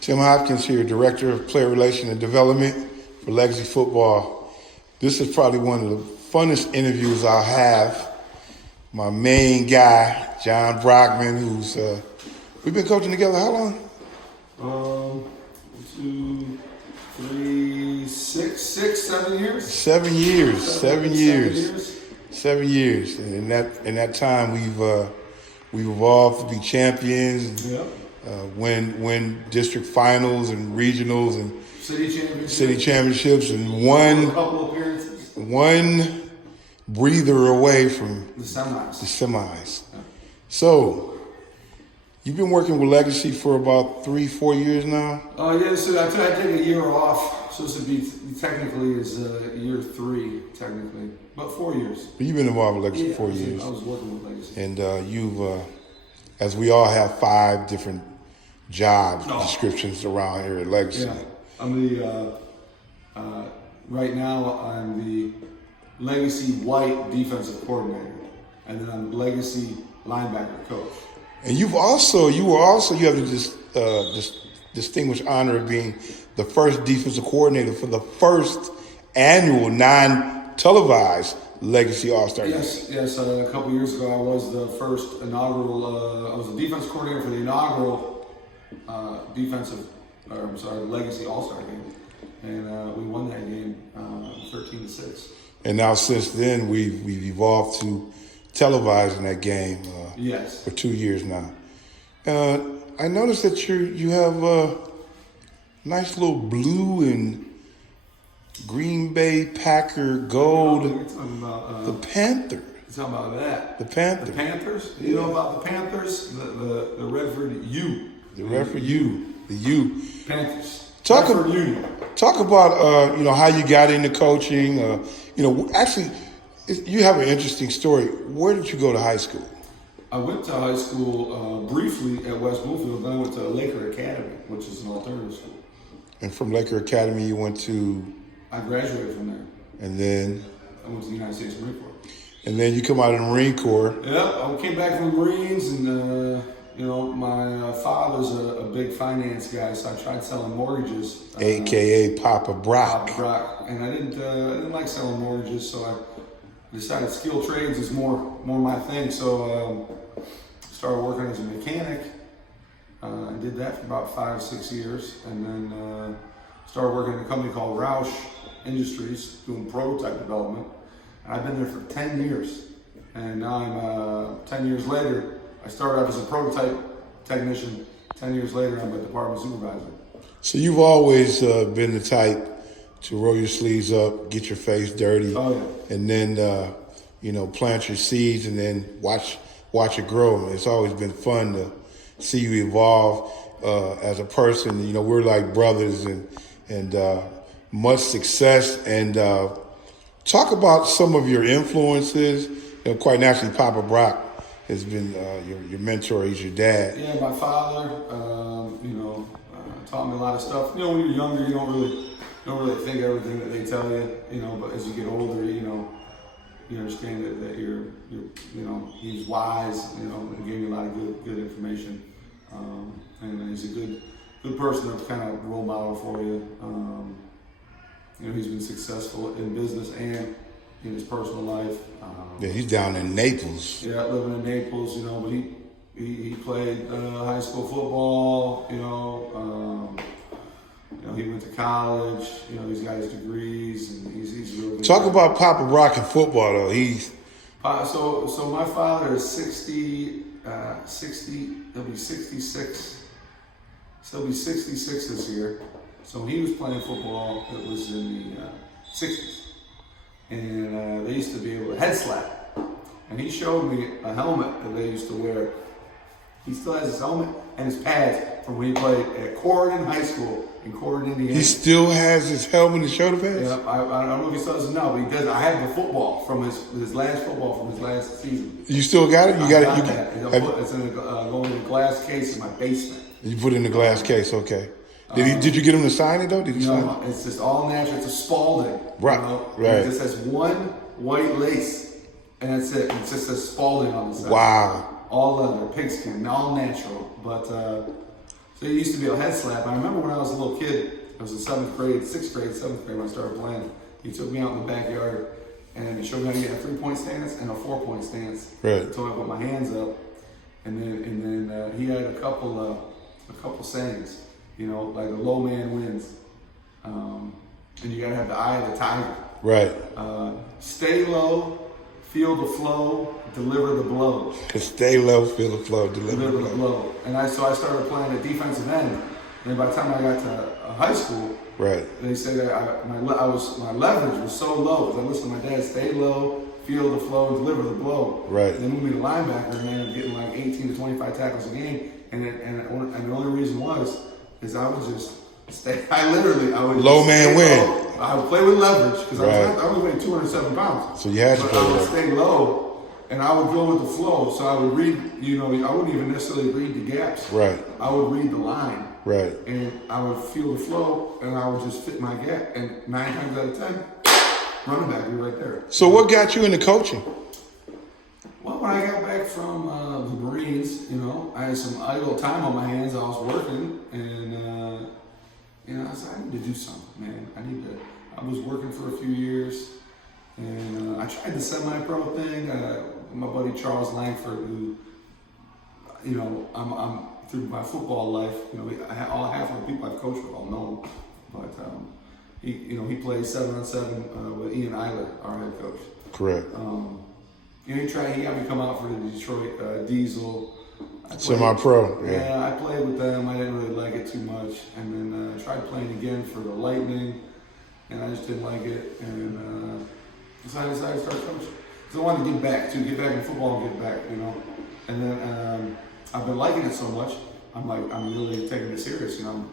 Tim Hopkins here, Director of Player Relations and Development for Legacy Football. This is probably one of the funnest interviews I'll have. My main guy, John Brockman, who's, we've been coaching together how long? 2, 3, 6, 7 years. 7 years. 7 years. 7 years. And in that time, we've evolved to be champions. Yep. Win district finals and regionals and City championships and a couple appearances. one breather away from The semis. Yeah. So you've been working with Legacy for about 3-4 years now. Yeah. So I take a year off. So this would be technically is year 3 technically, but 4 years. But you've been involved with Legacy 4 years. I was working with Legacy. And you've, as we all have 5 different job descriptions around here at Legacy. Yeah, I'm the right now I'm the Legacy white defensive coordinator, and then I'm the Legacy linebacker coach. And you have the distinguished honor of being the first defensive coordinator for the first annual non-televised Legacy All-Star Game. Yes. A couple years ago, I was the first inaugural. I was the defense coordinator for the inaugural Legacy All-Star Game, and we won that game 13-6. And now since then, we've evolved to televising that game. Yes. For 2 years now. I noticed that you have a nice little blue and Green Bay Packer gold. You're talking about the Panther. You're talking about that. The Panther. The Panthers. You know about the Panthers? The REDFORD U. The REDFORD U. The U. Panthers. Talk about how you got into coaching. Actually, you have an interesting story. Where did you go to high school? I went to high school briefly at West Bloomfield. Then I went to Laker Academy, which is an alternative school. And from Laker Academy, you went to? I graduated from there. And then? I went to the United States Marine Corps. And then you come out of the Marine Corps. Yeah, I came back from the Marines, and my father's a big finance guy, so I tried selling mortgages. AKA Papa Brock. Papa Brock, and I didn't like selling mortgages, so I decided skilled trades is more my thing. So started working as a mechanic. I did that for about 5-6 years, and then started working in a company called Roush Industries doing prototype development. And I've been there for 10 years, and now I'm 10 years later. I started out as a prototype technician. 10 years later, I'm a department supervisor. So you've always been the type to roll your sleeves up, get your face dirty, and then plant your seeds, and then watch it grow. It's always been fun to see you evolve as a person. We're like brothers, and much success. And talk about some of your influences. Quite naturally, Papa Brock has been your mentor. He's your dad. Yeah, my father, taught me a lot of stuff. When you're younger, you don't really think everything that they tell you. But as you get older, you understand that you're he's wise. And gave me a lot of good information. And he's a good person to kind of role model for you. He's been successful in business and in his personal life. He's down in Naples. Yeah, living in Naples, but he played high school football, he went to college, he's got his degrees, and he's really good. Talk about Papa Brock in football, though. So my father is 60, he'll be 66. He'll be 66 this year. So when he was playing football, it was in the 60s. And they used to be able to head slap. And he showed me a helmet that they used to wear. He still has his helmet and his pads from when he played at Corydon High School in Corydon, Indiana. He still has his helmet and shoulder pads? Yeah, I don't know if he still does it now, but he does. I have the football from his last football from his last season. You still got it? I got it. It's in going in a glass case in my basement. You put it in the glass case, okay. Did you get him to sign it though? Did he sign it? It's just all natural. It's a Spalding. Right, right. It just has one white lace, and that's it. It's just a Spalding on the side. Wow. All leather, pigskin, all natural. But So it used to be a head slap. I remember when I was a little kid, I was in 7th grade, 6th grade, 7th grade when I started playing. He took me out in the backyard and he showed me how to get a 3-point stance and a 4-point stance. Right. He told me to put my hands up, and then he had a couple sayings, you know, like the low man wins, and you gotta have the eye of the tiger. Right. Stay low, feel the flow, deliver the blow. Stay low, feel the flow, deliver the blow. And so I started playing at defensive end. And by the time I got to high school, right, they say that my leverage was so low because I listened to my dad, stay low, feel the flow, and deliver the blow. Right. And they moved me to linebacker, and I ended up getting like 18 to 25 tackles a game. And the only reason is I would just stay. I would low man win. I would play with leverage because right. I was weighing 207 pounds. So you had to play. I would stay low. And I would go with the flow, so I would read, you know, I wouldn't even necessarily read the gaps. Right. I would read the line. Right. And I would feel the flow, and I would just fit my gap. And 9 times out of 10, running back, you're right there. So what got you into coaching? Well, when I got back from the Marines, you know, I had some idle time on my hands. I was working, and, you know, I said, I need to do something, man. I was working for a few years, and I tried the semi-pro thing. My buddy Charles Langford, who, you know, I'm through my football life, you know, half of the people I've coached with all know him, but he plays 7-on-7 with Ian Eiler, our head coach. Correct. You know, he had me come out for the Detroit Diesel. Semi-pro. Yeah, I played with them. I didn't really like it too much, and then I tried playing again for the Lightning, and I just didn't like it, and so I decided to start coaching. So I wanted to get back in football and get back, you know. And then I've been liking it so much, I'm really taking it serious, you know.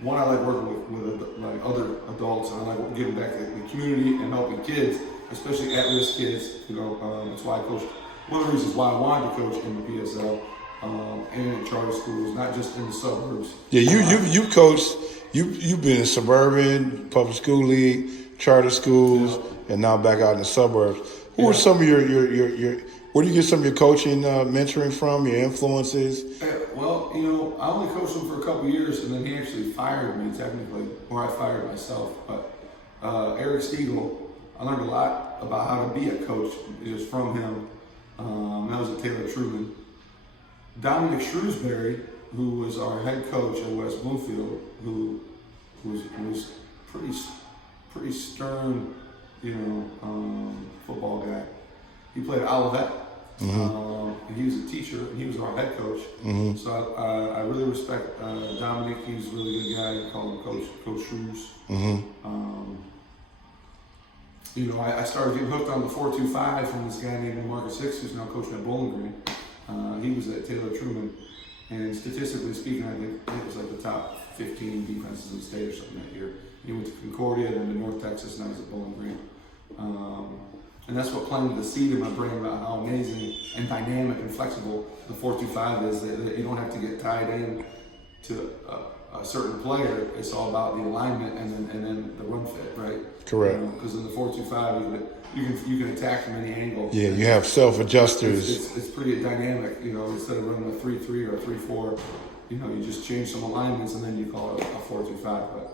One, I like working with like other adults, and I like giving back to the community and helping kids, especially at-risk kids, you know. That's why I coached. One of the reasons why I wanted to coach in the PSL and in charter schools, not just in the suburbs. Yeah, you coached. You've been in suburban, public school league, charter schools, and now back out in the suburbs. Who are some of your where do you get some of your coaching mentoring from, your influences? Well, you know, I only coached him for a couple years, and then he actually fired me technically, or I fired myself. But Eric Stiegel, I learned a lot about how to be a coach just from him. That was at Taylor Truman. Dominic Shrewsbury, who was our head coach at West Bloomfield, who was pretty stern, you know, football guy. He played at Olivet, and he was a teacher, and he was our head coach. Mm-hmm. So I really respect Dominic. He's a really good guy. I call him Coach Shrews. Mm-hmm. You know, I started getting hooked on the 4-2-5 from this guy named Marcus Hicks, who's now coaching at Bowling Green. He was at Taylor Truman, and statistically speaking, I think it was like the top 15 defenses in the state or something that year. He went to Concordia, then to North Texas, and now he's at Bowling Green. And that's what planted the seed in my brain about how amazing and dynamic and flexible the 4-2-5 is. That you don't have to get tied in to a certain player. It's all about the alignment and then the run fit, right? Correct. Because in the 4-2-5, you can attack from any angle. Yeah, you have self-adjusters. It's pretty dynamic, you know. Instead of running a 3-3 or a 3-4, you know, you just change some alignments and then you call it a 4-2-5. But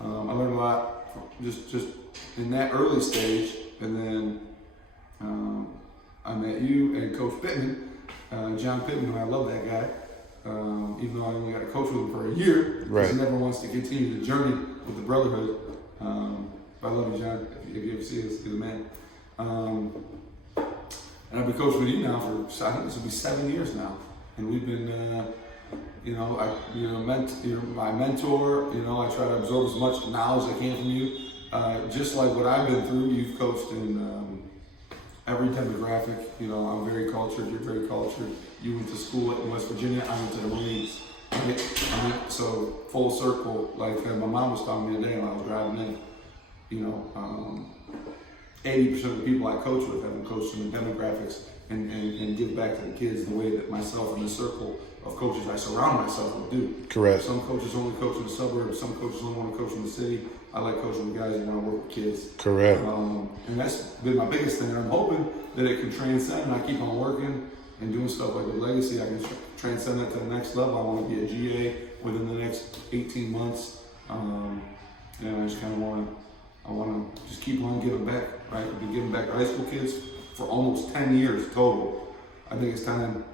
I learned a lot just in that early stage, and then I met you and Coach Pittman, John Pittman, who I love that guy. Even though I only got to coach with him for a year, right. He never wants to continue the journey with the brotherhood. I love you, John. If you ever see us, you're the man. And I've been coaching with you now for, I think this will be 7 years now, and we've been, you know, you're my mentor. You know, I try to absorb as much knowledge as I can from you. Just like what I've been through, you've coached in every demographic. You know, I'm very cultured. You're very cultured. You went to school in West Virginia. I went to the Marines. So full circle. Like my mom was telling me today when I was driving in. You know, 80% of the people I coach with haven't coached in the demographics and give back to the kids the way that myself and the circle of coaches I surround myself with do. Correct. Some coaches only coach in the suburbs. Some coaches only want to coach in the city. I like coaching the guys who want to work with kids. Correct. And that's been my biggest thing. And I'm hoping that it can transcend and I keep on working and doing stuff like with Legacy. I can transcend that to the next level. I want to be a GA within the next 18 months. And I just kind of I want to just keep on giving back, right? I've been giving back to high school kids for almost 10 years total. I think it's time,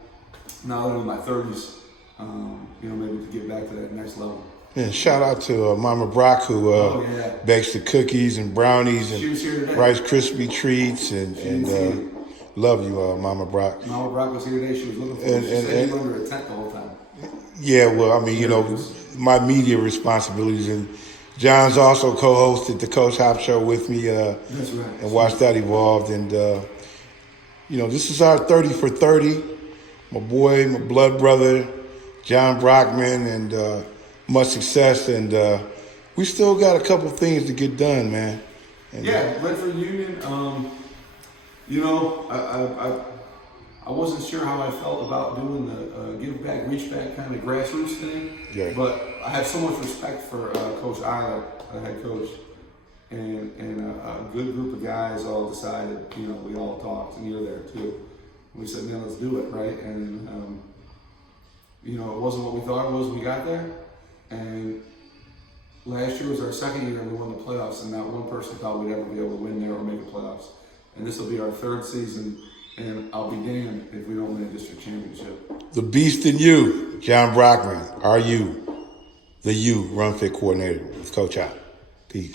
now that I'm in my 30s, maybe to get back to that next level. Yeah, shout out to Mama Brock, who bakes the cookies and brownies and Rice Krispie treats, and love you, Mama Brock. Mama Brock was here today. She was looking for me. She said you were under a tent the whole time. Yeah, well, I mean, my media responsibilities, and John's also co-hosted the Coach Hop Show with me. That's right. And watched that evolve. And, this is our 30 for 30. My boy, my blood brother, John Brockman, and much success. And we still got a couple things to get done, man. And, Redford Union, I wasn't sure how I felt about doing the give back, reach back kind of grassroots thing. Yeah. But I have so much respect for Coach Eiler, the head coach, and a good group of guys all decided, we all talked, and you're there too. We said, man, let's do it, right? And, it wasn't what we thought it was when we got there. And last year was our second year and we won the playoffs, and not one person thought we'd ever be able to win there or make the playoffs. And this will be our third season, and I'll be damned if we don't win a district championship. The beast in you, John Brockman, are you the run fit coordinator with Coach Hop? Peace.